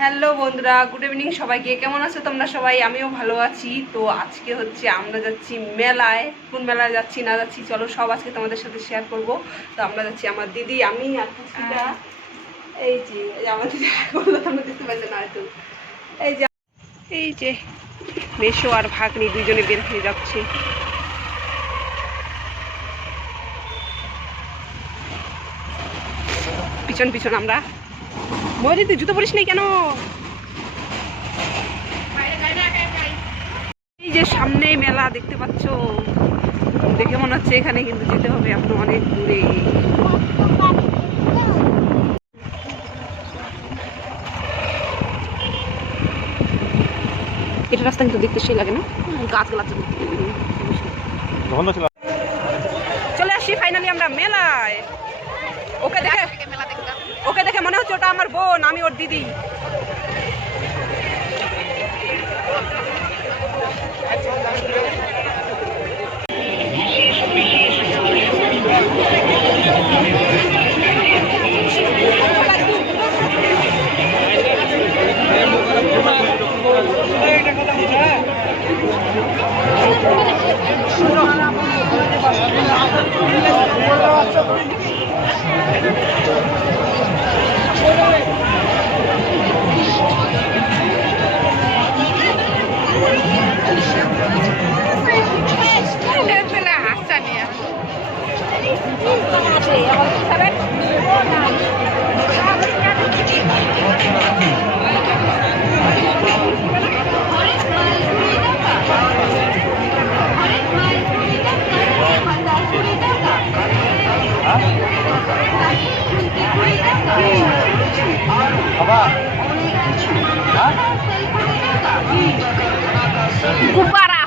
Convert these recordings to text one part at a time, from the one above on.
Hello বন্ধুরা, good evening সবাইকে। কেমন আছো তোমরা সবাই? আমিও ভালো আছি। তো আজকে হচ্ছে আমরা যাচ্ছি মেলায়। কোন মেলায় যাচ্ছি না যাচ্ছি চলো সব আজকে তোমাদের সাথে শেয়ার করব। তো আমরা যাচ্ছি, আমার দিদি, আমি আর খুশিটা। এই যে আমার দিদি তোমরা দেখতে পাইলে না হয়তো। এই যে মেশো আর ভাগ্নি দুইজনে বের হয়ে যাচ্ছে। পিছন পিছন আমরা। ময়ূরী তুই জুতো পরিস নাই কেন? এই যে সামনে মেলা দেখতে পাচ্ছ, দেখে মনে হচ্ছে এখানে কিন্তু যেতে হবে এখন অনেক দূরে। এটা রাস্তা কিন্তু দেখতে সেই লাগে না, গাছগুলা চলে আসি ফাইনালি আমরা মেলায়। ওকে দেখে মনে হচ্ছে ওটা আমার বোন, আমি ওর দিদি। Kupara.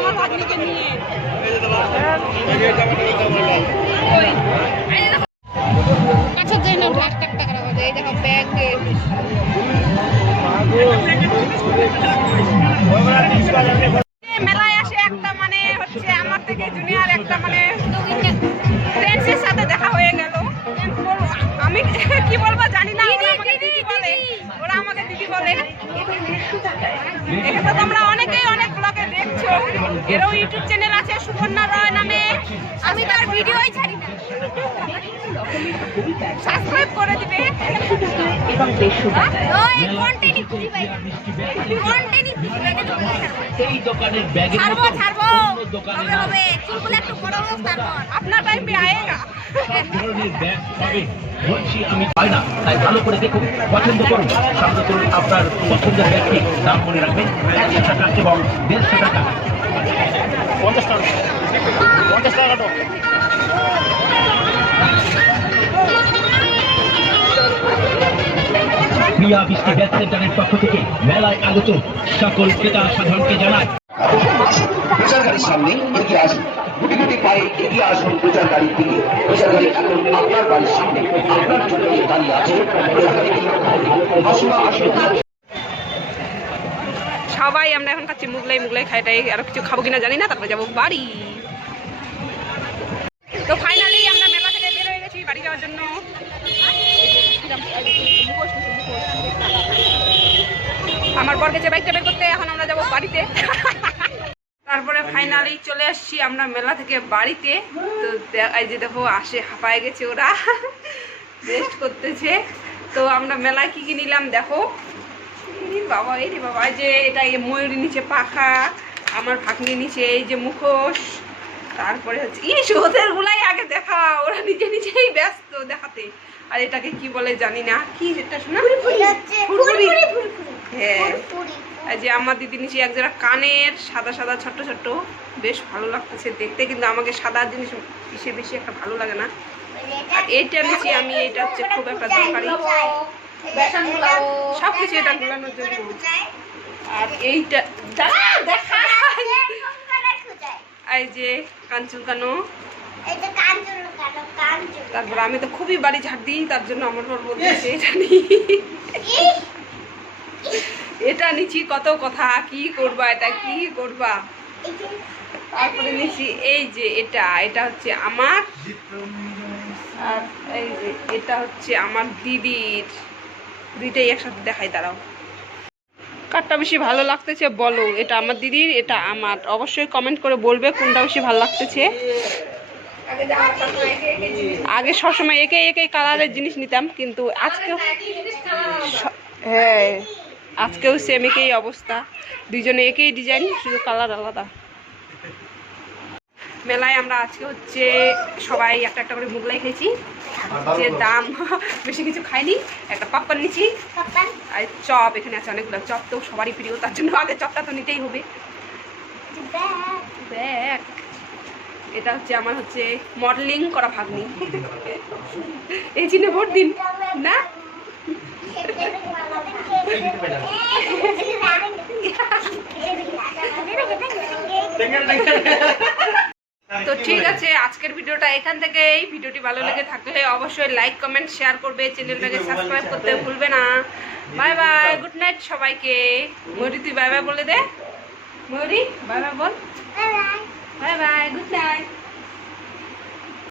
আমার ভাগ্নিকে নিয়ে আচ্ছা যাই না, লাখ টাকা করা যায়। এই দেখো ব্যাগ মেলায় আসে একটা মানে হচ্ছে আমার থেকে জুনিয়র একটা মানে ফ্রেন্ডসের সাথে দেখা হয়ে গেল। আমি কি বলবো জানি না, ওরা আমাকে দিদি বলে। এখানে তোমরা অনেকেই অনেক ব্লগে দেখছো, এরও ইউটিউব চ্যানেল আছে সুবর্ণা রয় নামে। আমি তার ভিডিওই ছাড়ি না, সাবস্ক্রাইব করে দিবে। ওই কন্টেন্ট খুঁজে পাই, কন্টেন্ট খুঁজে পাই তো সেই দোকানের ব্যাগে ছাড়বো হবে হবে। চুলগুলো একটু বড় হোক, তারপর আপনার টাইম পে আয়েগা। ধরনের ব্যাগ পাবে বলছি আমি পাই না, তাই ভালো করে দেখুন, পছন্দ করুন, সামনে করুন আপনার পছন্দের ব্যাগটি। দাম মনে রাখবেন 100 টাকা এবং 150 টাকা। 50 টাকা 50 টাকা তো প্রিয়া বৃষ্টি ব্যাগ সেন্টারের পক্ষ থেকে মেলায় আগত সকল ক্রেতা সাধারণকে জানায় প্রচার গাড়ির সামনে এগিয়ে আসুন, গুটি গুটি পায়ে এগিয়ে আসুন প্রচার গাড়ির দিকে। প্রচার গাড়ি এখন আপনার বাড়ির সামনে আপনার জন্য দাঁড়িয়ে আছে। সবাই আমরা এখন খাচ্ছি মুগলাই। মুগলাই খাইটাই আরো কিছু খাবো কিনা জানি না, তারপরে যাবো বাড়ি। তো ফাইনালি আমরা মেলা থেকে বের হয়ে গেছি বাড়ি যাওয়ার জন্য। আমার বর গেছে বাইকটা বের করতে, এখন আমরা যাবো বাড়িতে। তারপরে ফাইনালি চলে আসছি আমরা মেলা থেকে বাড়িতে। তো এই যে দেখো আসে হাঁপায় গেছে ওরা, রেস্ট করতেছে। তো আমরা মেলায় কি কি নিলাম দেখো। বাবা এই রে বাবা, এই যে এটা ময়ূরী নিচে পাখা, আমার ভাগ্নি নিচে এই যে মুখোশ। তারপরে হচ্ছে ওদের গুলাই আগে দেখা, ওরা নিজে নিজেই ব্যস্ত দেখাতে। আর এটাকে কি বলে জানি না, কি এটা শোনা, হ্যাঁ। এই যে আমার দিদি নিচে এক জোড়া কানের সাদা সাদা ছোট্ট ছোট্ট, বেশ ভালো লাগতেছে দেখতে। কিন্তু আমাকে সাদা জিনিস বেশি একটা ভালো লাগে না। আর এইটা নিচে আমি, এটা হচ্ছে খুব একটা দরকারি। সবকিছু এটা গুলানোর জন্য। আর এইটা দেখা এই যে কান চুলকানো। তারপর আমি তো খুবই বাড়ি ঝাড় দিই, তার জন্য আমার বর বলতেছে এটা নেই এটা নিচ্ছি, কত কথা, কি করবা এটা, কি করবা। তারপরে নিচ্ছি এই যে এটা হচ্ছে আমার, আর এই যে এটা হচ্ছে আমার দিদির। দুইটাই একসাথে দেখাই, দাঁড়াও। কারটা বেশি ভালো লাগতেছে বলো? এটা আমার দিদির, এটা আমার। অবশ্যই কমেন্ট করে বলবে কোনটা বেশি ভালো লাগতেছে। আগে সবসময় একে একে কালারের জিনিস নিতাম, কিন্তু আজকেও হ্যাঁ আজকেও সেম একই অবস্থা, দুইজনে একই ডিজাইন, শুধু কালার আলাদা। মেলায় আমরা আজকে হচ্ছে সবাই একটা একটা করে মোগলাই খেয়েছি, যে দাম বেশি কিছু খাইনি। একটা পপকর্ন নিচ্ছি আর চপ, এখানে আছে অনেকগুলো চপ, তো সবারই প্রিয়, তার জন্য আগে চপটা তো নিতেই হবে। ব্যাগ এটা হচ্ছে আমার হচ্ছে মডেলিং করা ভাগ্নি এই চিনে ভোট দিন না তো ঠিক আছে, আজকের ভিডিওটা এখান থেকে। এই ভিডিওটি ভালো লেগে থাকলে অবশ্যই লাইক কমেন্ট শেয়ার করবে, চ্যানেলটাকে সাবস্ক্রাইব করতে ভুলবে না। বাই বাই, গুড নাইট সবাইকে। ময়ূরী তুই বাই বাই বলে দে। ময়ূরী বাই বাই বল। Bye bye, good night.